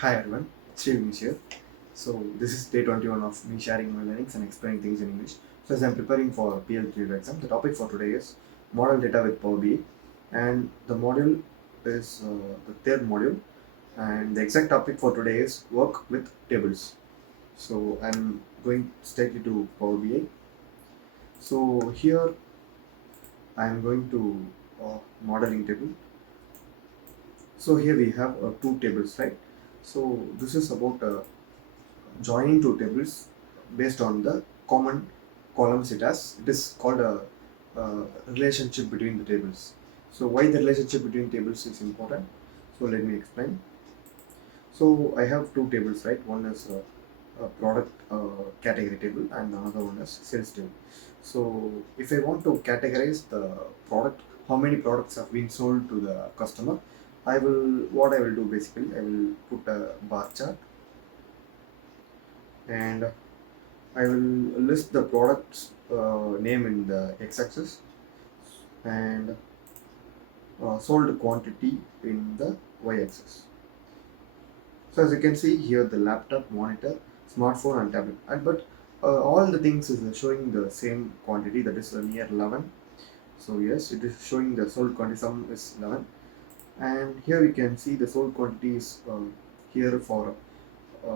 Hi everyone, Steve here. So this is day 21 of me sharing my learnings and explaining things in English. So as I'm preparing for PL3 exam, the topic for today is model data with Power BI, and the module is the third module, and the exact topic for today is work with tables. So I'm going straight to Power BI. So here I'm going to modeling table. So here we have two tables, right? So this is about joining two tables based on the common columns it has. It is called a relationship between the tables. So why the relationship between tables is important? So let me explain. So I have two tables, right? One is a product category table and another one is sales table. So if I want to categorize the product, how many products have been sold to the customer, what I will do basically, I will put a bar chart, and I will list the product's name in the x-axis, and sold quantity in the y-axis. So as you can see here, the laptop, monitor, smartphone, and tablet. And but all the things is showing the same quantity, that is near 11. So yes, it is showing the sold quantity. Sum is 11, and here we can see the sold quantity is here for uh,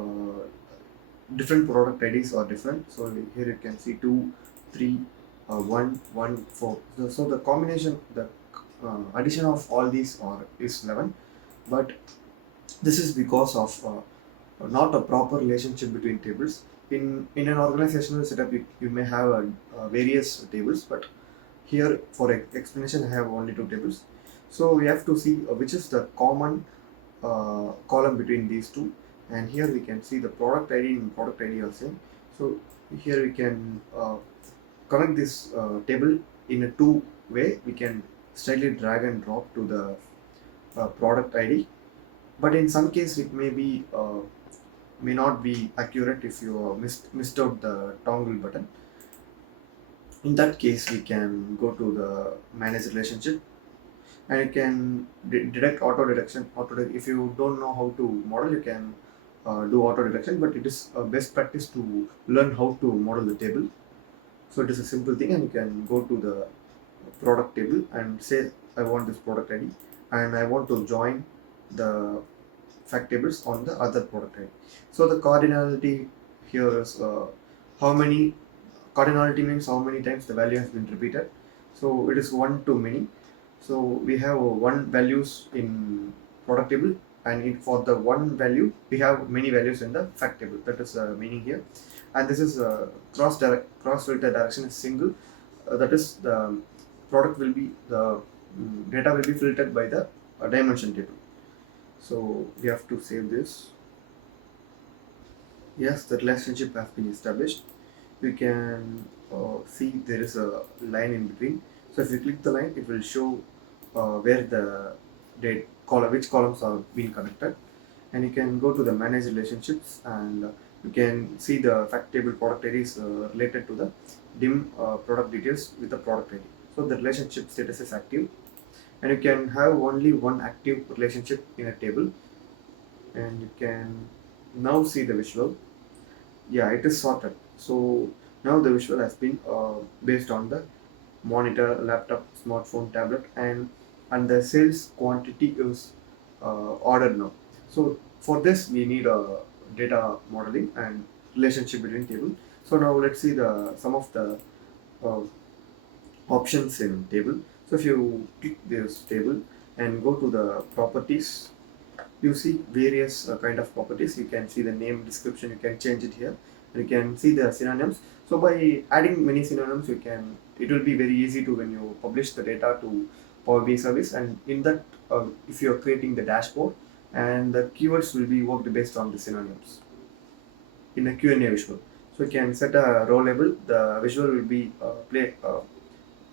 different product IDs are different. So here you can see 2, 3, 1, 1, 4. So the combination, the addition of all these is 11. But this is because of not a proper relationship between tables. In an organizational setup, you may have various tables, but here for explanation, I have only two tables. So we have to see which is the common column between these two, and here we can see the product ID and product ID are same. So here we can connect this table in a two way. We can slightly drag and drop to the product ID, but in some case it may not be accurate if you missed out the toggle button. In that case, we can go to the manage relationship, and you can deduct auto deduction. If you don't know how to model, you can do auto deduction, but it is a best practice to learn how to model the table. So it is a simple thing, and you can go to the product table and say I want this product ID, and I want to join the fact tables on the other product ID. So the cardinality here is how many cardinality means how many times the value has been repeated. So it is one to many. So we have one values in product table, and for the one value we have many values in the fact table. That is the meaning here. And this is cross filter direction is single. That is the product will be the data will be filtered by the dimension table. So we have to save this. Yes, the relationship has been established. We can see there is a line in between. So if you click the line, it will show where the date column, which columns are being connected, and you can go to the manage relationships, and you can see the fact table product ID is related to the dim product details with the product ID. So the relationship status is active, and you can have only one active relationship in a table, and you can now see the visual. Yeah, it is sorted. So now the visual has been based on the monitor, laptop, smartphone, tablet, and the sales quantity is ordered now. So for this we need a data modeling and relationship between table. So now let's see the some of the uh, options in table. So if you click this table and go to the properties, you see various kind of properties. You can see the name, description, you can change it here. You can see the synonyms. So by adding many synonyms, it will be very easy to when you publish the data to Power BI service, and in that if you are creating the dashboard, and the keywords will be worked based on the synonyms in a Q&A visual. So you can set a row label. The visual will be play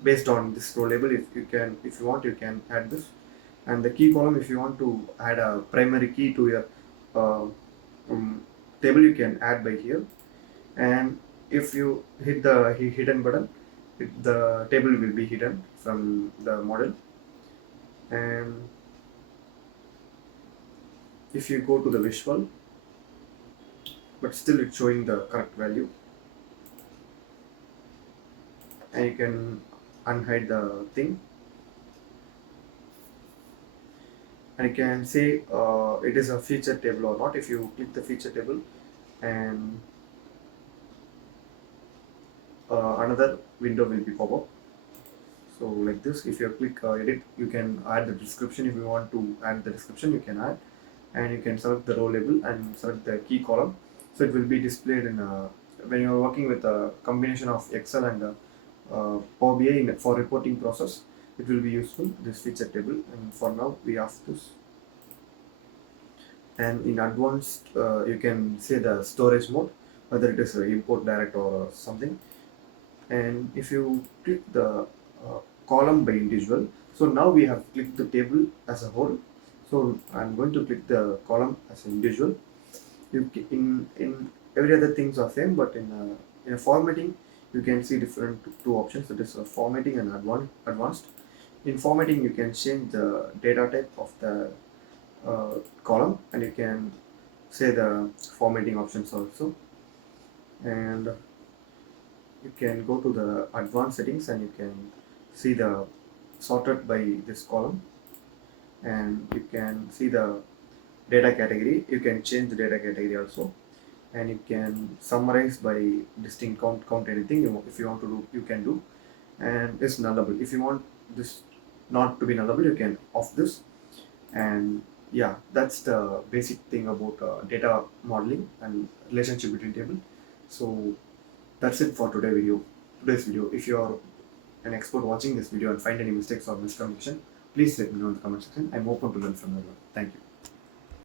based on this row label. If you want, you can add this. And the key column, if you want to add a primary key to your uh, table, you can add by here. And if you hit the hidden button, the table will be hidden from the model. And If you go to the visual, but still it's showing the correct value, and you can unhide the thing, and you can say it is a feature table or not. If you click the feature table, and another window will be pop up. So like this, if you click edit, you can add the description. If you want to add the description, you can add, and you can select the row label and select the key column. So it will be displayed in when you are working with a combination of Excel and Power BI for reporting process. It will be useful, this feature table. And for now, we have this. And in advanced, you can say the storage mode, whether it is import direct or something. And if you click the column by individual, so now we have clicked the table as a whole. So I'm going to click the column as an individual. In every other things are same, but in a formatting, you can see different two options, that is formatting and advanced. In formatting, you can change the data type of the column, and you can say the formatting options also. And you can go to the advanced settings, and you can see the sorted by this column, and you can see the data category. You can change the data category also, and you can summarize by distinct count anything if you want to do, you can do. And it's nullable. If you want this not to be nullable, you can off this. And yeah, that's the basic thing about data modeling and relationship between table. So that's it for today's video. If you are an expert watching this video and find any mistakes or miscommunication, please let me know in the comment section. I'm open to learn from everyone. Thank you.